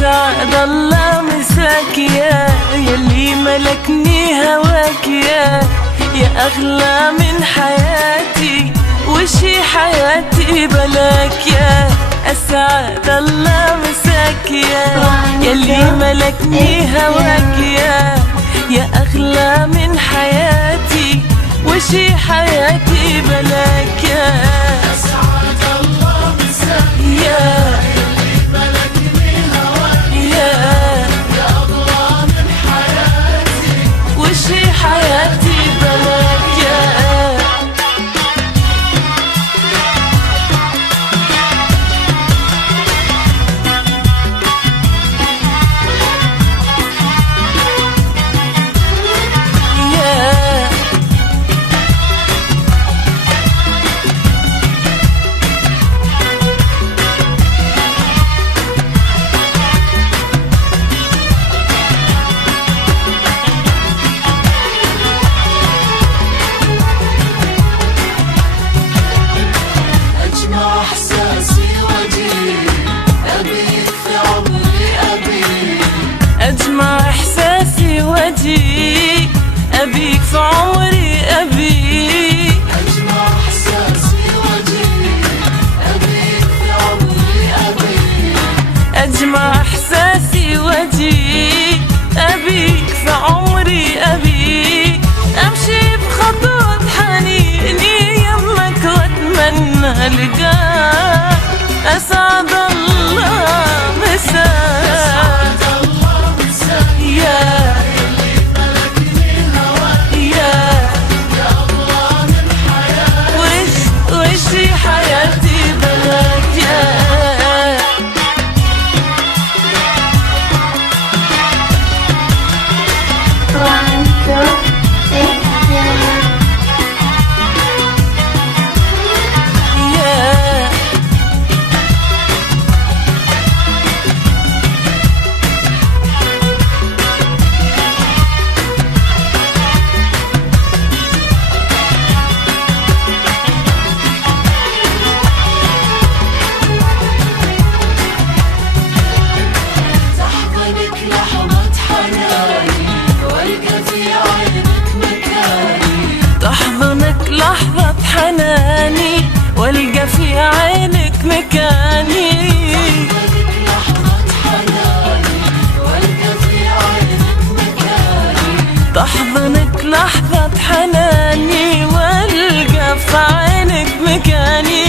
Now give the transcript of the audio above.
أسعد الله مساك يا يلي ملكني هواك يا أغلى من حياتي وشي حياتي بلاك يا أسعد الله مساك يا يلي ملكني هواك يا أغلى من حياتي وشي حياتي بلاك يا أسعد الله مساك يا يلي ملكني هواك يا أغلى من حياتي وشي حياتي بلاك يا أجمع إحساسي وجيك أبيك في عمري أبيك أجمع إحساسي وأجيك أبيك في عمري أبيك أجمع إحساسي وجيك أبيك في عمري أبيك أجمع إحساسي وأجيك أبيك في عمري أبيك أمشي بخطوة حنيني يمك وأتمنى لقاك أسعد الله مساك أسعد الله مساك يا يلي ملكني هواك يا أغلى من حياتي وشي حياتي بلاك يا One, two, three, four. يا تحضنك لحظة حناني والقى في عينك مكاني تحضنك لحظة حناني والقى في عينك مكاني تحضنك لحظة حناني والقى في عينك مكاني تحضنك لحظة حناني والقى في عينك مكاني